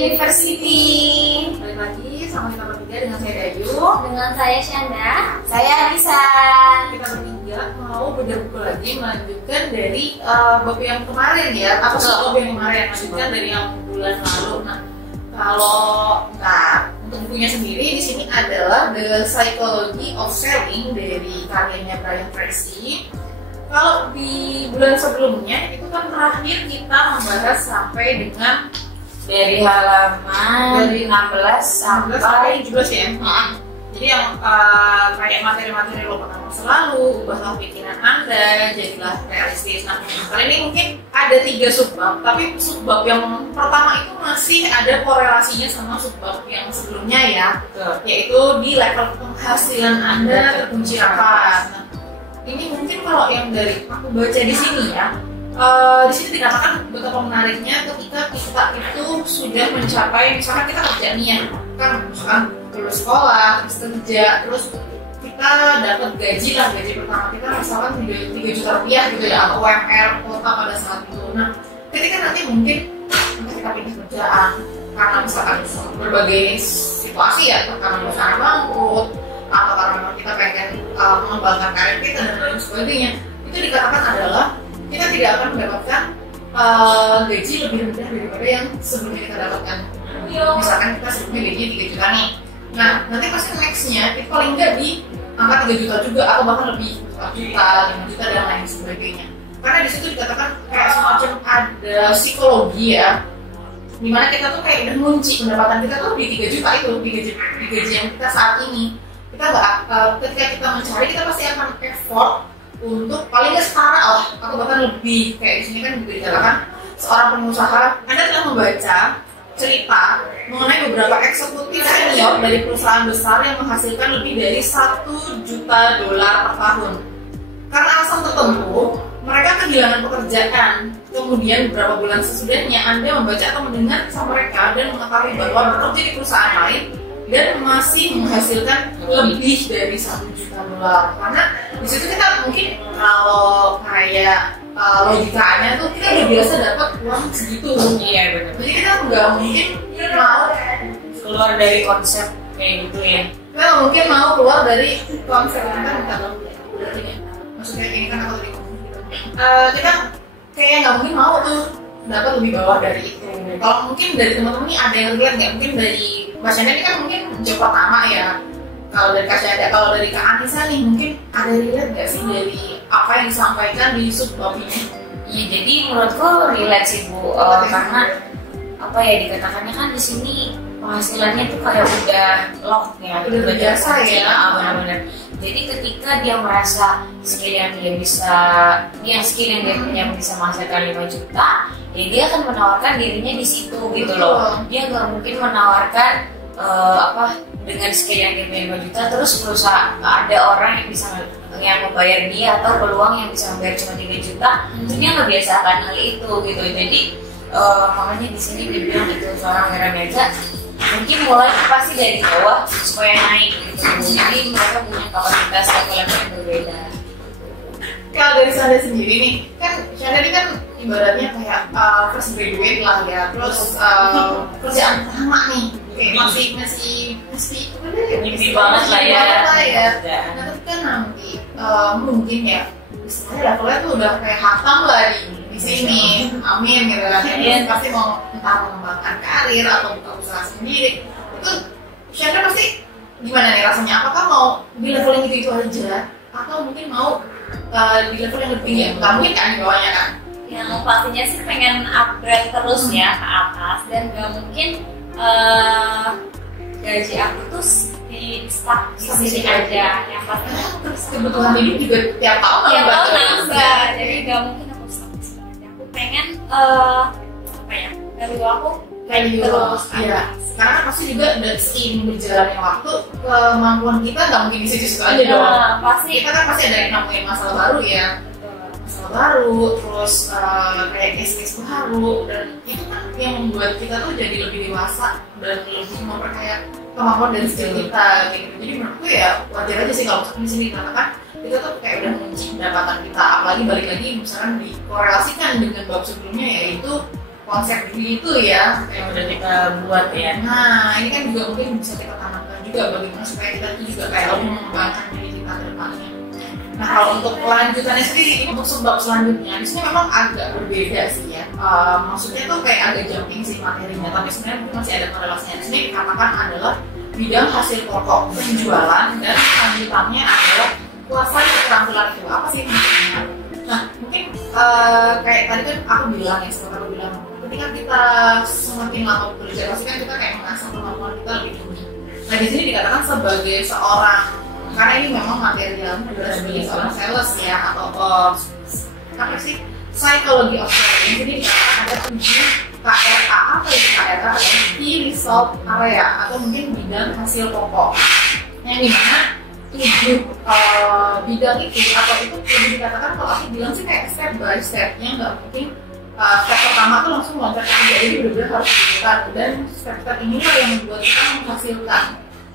University. Balik lagi sama kita bertiga dengan saya Dayu, Dengan saya Syanda. Saya Lisa. kita bertiga mau bedah buku lagi melanjutkan dari bab yang kemarin ya, atau bab yang kemarin lanjutkan dari yang bulan lalu. Untuk bukunya sendiri di sini adalah The Psychology of Selling dari karyanya Brian Tracy. Kalau di bulan sebelumnya itu kan terakhir kita membahas sampai dengan Dari halaman 16 sampai 17 ya. Jadi yang kayak materi-materi lupakan masa lalu, ubahlah pikiran Anda, jadilah realistis. Nah, kali ini mungkin ada 3 subbab, tapi subbab yang pertama itu masih ada korelasinya sama subbab yang sebelumnya ya, yaitu di level penghasilan Anda terkunci apa. Nah, ini mungkin kalau yang dari aku baca di sini ya, di sini dikatakan betapa menariknya ketika kita itu sudah mencapai, misalkan kita kerja nih ya, kan misalkan lulus sekolah, terus kerja, terus kita dapat gaji lah, gaji pertama kita misalkan 3 juta rupiah gitu ya, atau UMR kota pada saat itu. Nah, ketika nanti mungkin kita pindah kerjaan karena misalkan berbagai situasi ya, karena misalkan bangkrut atau karena kita pengen mengembangkan karir kita dan lain sebagainya, itu dikatakan adalah kita tidak akan mendapatkan gaji lebih rendah daripada yang sebelumnya kita dapatkan. Misalkan kita sebelumnya gaji 3 juta nih, nah nanti pasti nextnya itu paling nggak di angka 3 juta juga atau bahkan lebih 4 juta, 5 juta dan lain sebagainya. Karena di situ dikatakan kayak semacam ada psikologi ya, dimana kita tuh kayak udah ngunci pendapatan kita tuh di 3 juta itu, di gaji yang kita saat ini. Kita nggak, ketika kita mencari kita pasti akan effort untuk paling nggak setara lah atau bahkan lebih. Kayak di sini kan juga dikatakan seorang pengusaha, Anda telah membaca cerita mengenai beberapa eksekutif senior dari perusahaan besar yang menghasilkan lebih dari $1 juta per tahun. Karena alasan tertentu, mereka kehilangan pekerjaan. Kemudian beberapa bulan sesudahnya Anda membaca atau mendengar kisah mereka dan mengetahui bahwa bekerja di perusahaan lain dan masih menghasilkan lebih dari $1 juta. Karena di situ kita mungkin kalau kayak logikanya tuh kita udah biasa dapat uang segitu. Iya benar. Jadi kita nggak mungkin mau keluar dari konsep kayak gitu ya. kita nggak mungkin mau keluar dari konsep kita maksudnya ini kan atau dari kita kayak nggak mungkin mau tuh dapat lebih bawah dari itu. Kalau mungkin dari teman-teman ini ada yang lihat nggak, mungkin dari Mbak Syanda ini kan mungkin job pertama ya. Kalau dari Kak Syanda, kalau dari Kak Anissa nih mungkin ada yang lihat nggak sih dari apa yang disampaikan di subbab ini? Iya, jadi menurutku relate sih Bu, karena apa ya dikatakannya kan di sini penghasilannya tuh kayak udah lock ya, udah biasa ya. Benar-benar. Jadi ketika dia merasa skill yang dia punya bisa menghasilkan 5 juta, ya dia akan menawarkan dirinya di situ gitu loh. Dia nggak mungkin menawarkan dengan skill yang dia punya 5 juta terus berusaha ada orang yang membayar dia atau peluang yang bisa membayar cuma 3 juta, dia nggak biasakan hal itu gitu. Jadi makanya di sini dibilang itu seorang Mirameja mungkin mulai pasti dari bawah supaya naik gitu. Jadi mereka punya kapasitas level yang berbeda. Kalau dari Syanda sendiri nih, kan Syanda ini kan ibaratnya kayak fresh graduate lah ya, terus kerjaan pertama nih, kayak masih mimpi banget lah ya. Nah tapi kan nanti mungkin ya, istilahnya levelnya tuh udah kayak hatam lah di sini, amin gitu kan. Pasti mau entah mengembangkan karir atau buka usaha sendiri. Itu Syanda pasti gimana nih rasanya? Apakah mau di level yang itu aja, atau mungkin mau di level yang lebih ya? Nggak mungkin kan di bawahnya kan? Yang pastinya sih pengen upgrade terus ya ke atas, dan gak mungkin gaji aku tuh di stuck di sini aja. Yang pastinya Terus kebutuhan hidup juga tiap tahun nambah, jadi gak mungkin aku stuck di sini aja. Aku pengen dari aku kayak terus ya. Karena kan pasti juga dari seiring berjalannya waktu, kemampuan kita nggak mungkin di situ aja dong. Pasti Kita kan pasti ada yang nemuin masalah baru ya, masalah baru, terus kayak case-case baru, dan itu kan yang membuat kita tuh jadi lebih dewasa dan lebih memperkaya kemampuan dan skill kita gitu. Jadi menurutku ya wajar aja sih kalau misalkan di sini dikatakan kita tuh kayak udah mengunci pendapatan kita, apalagi balik lagi misalkan dikorelasikan dengan bab sebelumnya, yaitu konsep diri itu ya yang udah kita buat ya. Nah ini kan juga mungkin bisa kita tanamkan juga bagaimana supaya kita itu juga kayak lebih mengembangkan diri kita ke depannya. Nah kalau untuk kelanjutannya sendiri, untuk sebab selanjutnya di sini memang agak berbeda sih ya. Maksudnya tuh kayak agak jumping sih materinya, tapi sebenarnya mungkin masih ada korelasinya. Di sini dikatakan adalah bidang hasil pokok penjualan dan lanjutannya adalah kuasai keterampilan itu. Apa sih maksudnya? Nah mungkin kayak tadi kan aku bilang ya, seperti aku bilang, ketika kita semakin lama bekerja pasti kan kita kayak mengasah kemampuan kita lebih tinggi. Nah di sini dikatakan sebagai seorang, karena ini memang material adalah sebagai seorang sales ya atau apa sih psikologi Australia. Di sini dikatakan ada 7 KRA. Apa itu KRA? Adalah key result area atau mungkin bidang hasil pokok. Yang dimana 7 bidang itu atau itu lebih dikatakan kalau aku bilang sih kayak step by stepnya, nggak mungkin step pertama tuh langsung loncat ke ketiga, jadi benar-benar harus dibutuhkan dan step-step inilah yang membuat kita menghasilkan,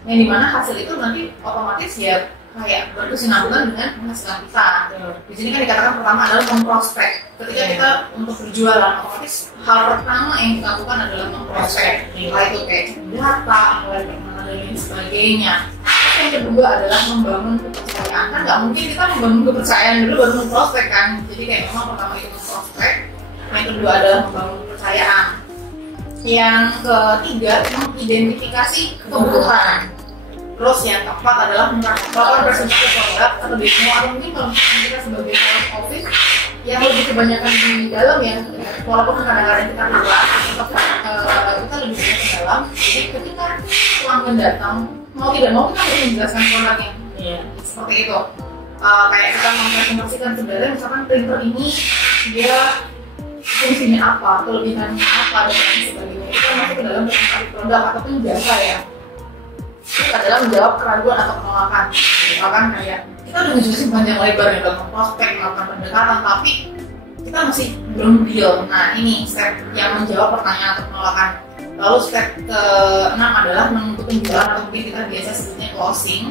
yang dimana hasil itu nanti otomatis ya kayak berkesinambungan dengan penghasilan kita. Di sini kan dikatakan pertama adalah memprospek. Ketika kita untuk berjualan, otomatis hal pertama yang kita lakukan adalah memprospek. Entah itu kayak data, dan lain sebagainya. Terus yang kedua adalah membangun kepercayaan. Kan nggak mungkin kita membangun kepercayaan dulu baru memprospek kan. Jadi kayak memang pertama itu memprospek. Yang kedua adalah membangun kepercayaan. Yang ketiga mengidentifikasi kebutuhan. Terus yang keempat adalah melakukan presentasi produk atau demo, atau mungkin kalau kita sebagai sales office yang lebih kebanyakan di dalam ya, walaupun kadang-kadang kita keluar, kita lebih banyak di dalam. Jadi ketika pelanggan datang, mau tidak mau kita harus menjelaskan produknya. Seperti itu. Kayak kita mempresentasikan sebenarnya misalkan printer ini dia fungsinya apa, kelebihannya apa dan lain sebagainya. Kita masuk ke dalam presentasi produk ataupun jasa ya. Itu adalah menjawab keraguan atau penolakan. Misalkan kayak kita udah ngejelasin panjang lebar ya dalam prospek, melakukan pendekatan, tapi kita masih belum deal. Nah ini step yang menjawab pertanyaan atau penolakan. Lalu step ke-6 adalah menutup penjualan atau mungkin kita biasa sebutnya closing.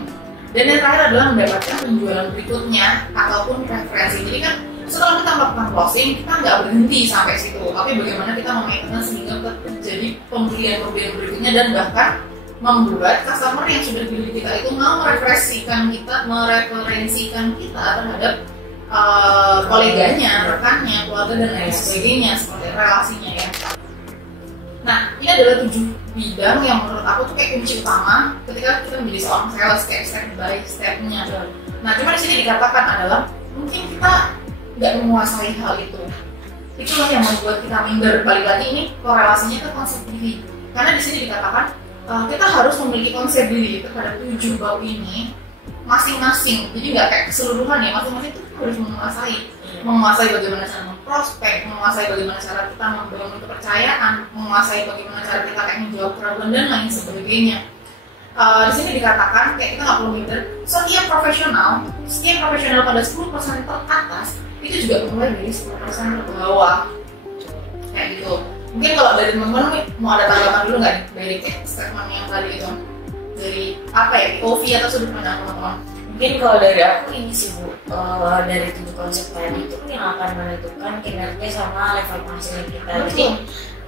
Dan yang terakhir adalah mendapatkan penjualan berikutnya ataupun referensi. Jadi kan setelah kita melakukan closing, kita nggak berhenti sampai situ, tapi bagaimana kita memainkan sehingga terjadi pembelian berikutnya dan bahkan membuat customer yang sudah beli kita itu mau mereferensikan kita terhadap koleganya, rekannya, keluarga dan lain sebagainya, seperti relasinya ya. Nah, ini adalah 7 bidang yang menurut aku tuh kayak kunci utama ketika kita menjadi seorang sales, kayak step by stepnya. Nah, cuma di sini dikatakan adalah mungkin kita nggak menguasai hal itu. Itulah yang membuat kita minder. Balik lagi ini korelasinya ke konsep diri. Karena di sini dikatakan kita harus memiliki konsep diri terhadap 7 bab ini masing-masing. Jadi nggak kayak keseluruhan ya, masing-masing itu harus menguasai bagaimana cara memprospek, menguasai bagaimana cara kita membangun kepercayaan, menguasai bagaimana cara kita kayak menjawab keraguan dan lain sebagainya. Di sini dikatakan kayak kita nggak perlu minder. Setiap profesional pada 10% teratas itu juga mulai dari 10% ke bawah kayak gitu. Mungkin kalau dari teman-teman mau ada tanggapan dulu nggak dari statement yang tadi itu, dari apa ya, POV atau sudut pandang teman-teman? Mungkin kalau dari aku ini sih Bu, dari 7 konsep tadi itu yang akan menentukan kinerja sama level penghasilan kita. Jadi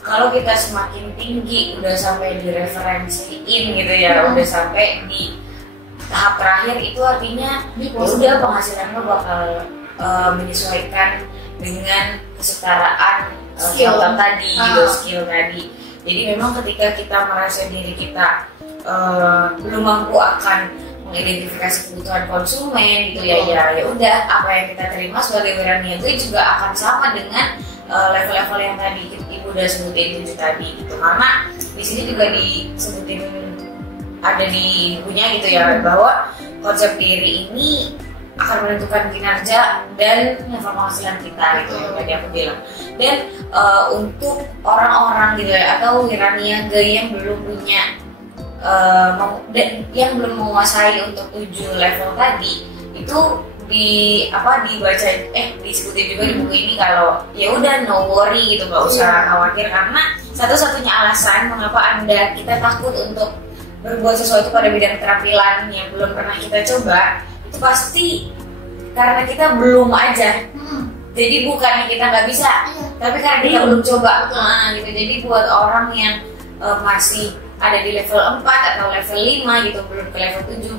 kalau kita semakin tinggi, udah sampai di referensiin gitu ya, udah sampai di tahap terakhir, itu artinya udah penghasilan lo bakal menyesuaikan dengan kesetaraan skill tadi, skill tadi. Jadi memang ketika kita merasa diri kita belum mampu akan mengidentifikasi kebutuhan konsumen gitu ya udah apa yang kita terima sebagai wiraniaga juga akan sama dengan level-level yang tadi Ibu udah sebutin itu tadi gitu. Karena di sini juga disebutin ada di bukunya gitu ya, bahwa konsep diri ini akan menentukan kinerja dan level penghasilan kita gitu yang tadi aku bilang. Dan untuk orang-orang gitu ya, atau wiraniaga yang belum punya yang belum menguasai untuk 7 level tadi, itu disebutin juga di buku ini kalau ya udah no worry gitu, nggak usah khawatir, karena satu-satunya alasan mengapa kita takut untuk berbuat sesuatu pada bidang keterampilan yang belum pernah kita coba itu pasti karena kita belum aja Jadi bukan kita nggak bisa, tapi karena kita belum coba. Nah, gitu. Jadi buat orang yang masih ada di level 4 atau level 5 gitu, belum ke level 7,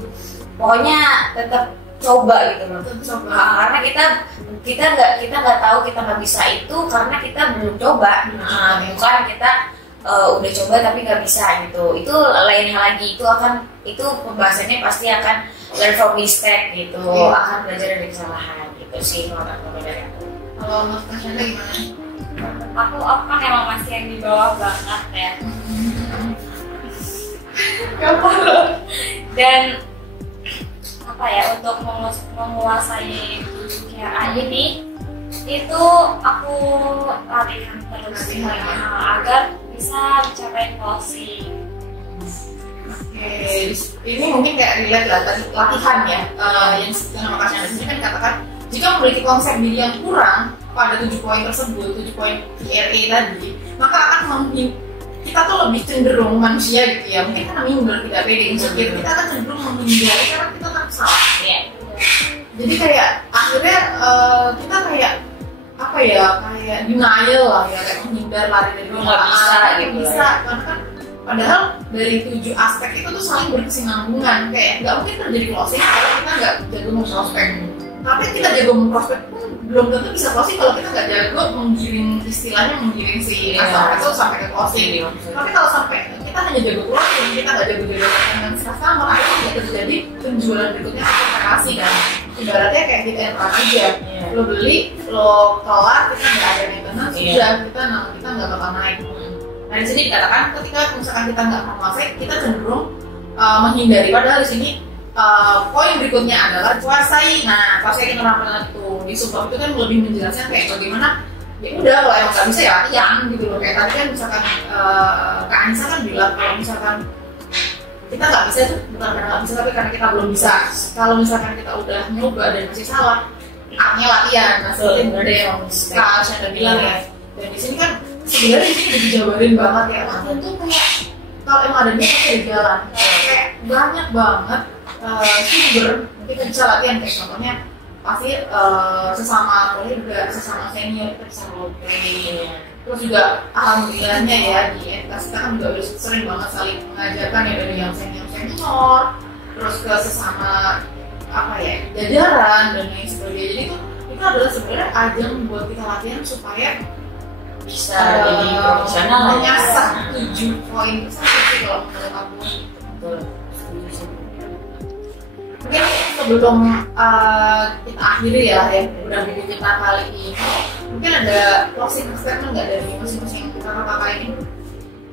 pokoknya tetap coba gitu loh. Karena kita nggak tahu kita nggak bisa itu karena kita belum coba. Bukan kita udah coba tapi nggak bisa gitu. Itu lain hal lagi. Itu pembahasannya pasti akan learn from mistake gitu. Akan belajar dari kesalahan gitu sih menurut aku dari aku. Kalau Mas Kasyanda gimana? Aku kan emang masih yang di bawah banget ya. Dan apa ya, untuk menguasai QRA ini itu aku latihan terus agar bisa mencapai closing. Oke, ini mungkin kayak relate lah tadi latihan ya, yang nama Kasyanda di sini kan katakan jika memiliki konsep diri yang kurang pada 7 poin tersebut, 7 poin QRA tadi, maka akan kita tuh lebih cenderung manusia gitu ya, mungkin karena minder, tidak pede, insecure, kita akan cenderung menghindari karena kita tak salah. Jadi kayak akhirnya kita kayak apa ya, kayak denial lah ya, kayak menghindar, lari dari nggak bisa, karena kan padahal dari 7 aspek itu tuh saling berkesinambungan. Kayak nggak mungkin terjadi closing kalau kita nggak jago memprospek. Tapi kita jago memprospek pun belum tentu bisa closing kalau kita nggak jago menggiring, istilahnya menggiring si aspek itu sampai ke closing. Tapi kalau sampai kita hanya jago closing, kita nggak jago dengan customer, akhirnya nggak terjadi penjualan berikutnya atau relasi kan. Ibaratnya kayak kita yang aja, lo beli, lo kelar, kita nggak ada maintenance, sudah kita nggak bakal naik. Nah di sini dikatakan ketika misalkan kita nggak menguasai, kita cenderung menghindari. Padahal di sini poin berikutnya adalah kuasai. Nah, kuasai kita apa itu di subbab itu kan lebih menjelaskan kayak bagaimana ya udah kalau emang nggak bisa ya latihan gitu loh. Kayak tadi kan misalkan Kak Anissa kan bilang kalau misalkan kita nggak bisa itu bukan karena nggak bisa tapi karena kita belum bisa. Kalau misalkan kita udah nyoba dan masih salah, artinya latihan. Nah, seperti yang Kak Anissa bilang ya. Dan di sini kan sebenarnya ini udah dijabarin banget ya. Latihan tuh kayak kalau emang ada niat pasti ada jalan. Kayak banyak banget sumber kita bisa latihan, kayak contohnya pasti sesama kuliah juga, sesama senior kita bisa ngobrol. Terus juga alhamdulillahnya ya di entitas kita kan juga sering banget saling mengajarkan ya, dari yang senior terus ke sesama apa ya jajaran dan lain sebagainya. Jadi itu adalah sebenarnya ajang buat kita latihan supaya bisa jadi profesional menyasar 7 poin itu sih kalau menurut aku. Mungkin sebelum kita akhiri ya udah buku kita kali ini, mungkin ada closing statement nggak dari masing-masing kakak-kakak ini?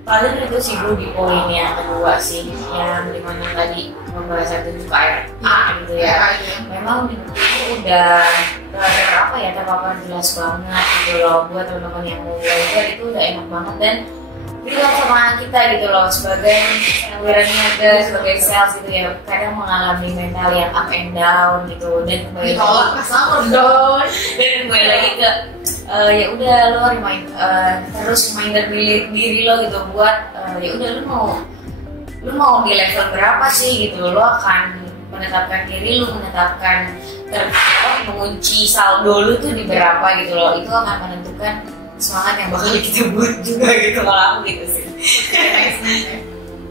Paling itu sih Bu di poin yang kedua sih, yang dimana tadi pembahasan 7 QRA gitu ya. Memang itu udah terpapar jelas banget gitu loh buat teman-teman yang mau belajar. Itu udah enak banget dan bilang sama kita gitu loh, sebagai niaga, sebagai sales gitu ya, kadang mengalami mental yang up and down gitu, dan kembali lagi ke ya udah lo terus reminder diri lo gitu buat ya udah lo mau di level berapa sih gitu, lo akan menetapkan diri lo, mengunci saldo lo tuh di berapa gitu loh, itu akan menentukan semangat yang bakal kita buat juga gitu kalau aku gitu sih.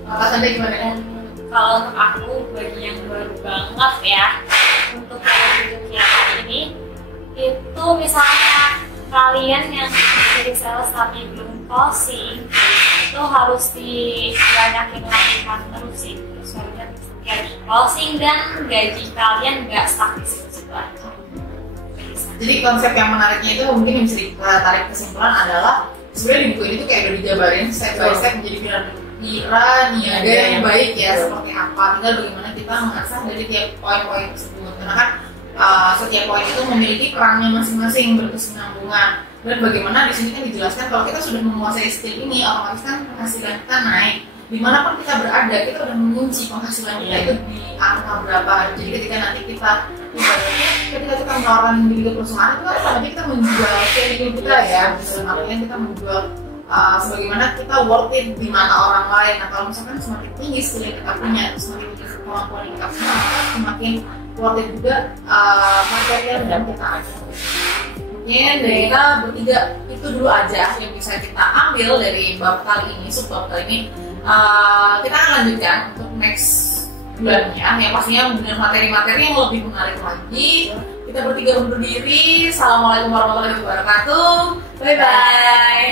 Alasannya gimana? Dan kalau untuk aku bagi yang baru banget ya untuk yang ini itu misalnya kalian yang jadi sales tapi belum closing itu harus dibanyakin latihan terus sih supaya closing dan gaji kalian nggak stuck di situ aja. Jadi konsep yang menariknya itu mungkin yang bisa ditarik kesimpulan adalah sebenarnya di buku ini tuh kayak udah dijabarin step by step menjadi niaga yang baik ya seperti apa, tinggal bagaimana kita mengasah dari tiap poin-poin tersebut, karena kan setiap poin itu memiliki perannya masing-masing berkesinambungan. Dan bagaimana di sini kan dijelaskan kalau kita sudah menguasai skill ini, otomatis kan penghasilan kita naik. Dimanapun kita berada, kita udah mengunci penghasilan kita itu di angka berapa. Jadi ketika nanti kita menawarkan diri ke perusahaan itu kan berarti kita menjual value kita ya, artinya kita menjual sebagaimana kita worth it di mata orang lain. Nah kalau misalkan semakin tinggi skill yang kita punya, semakin tinggi kemampuan yang kita punya, semakin worth it juga material yang kita ada. mungkin dari kita bertiga itu dulu aja yang bisa kita ambil dari bab kali ini, subbab kali ini. Kita akan lanjutkan untuk next bulannya yang pastinya dengan materi-materi yang lebih menarik lagi. Kita bertiga undur diri. Assalamualaikum warahmatullahi wabarakatuh. Bye bye.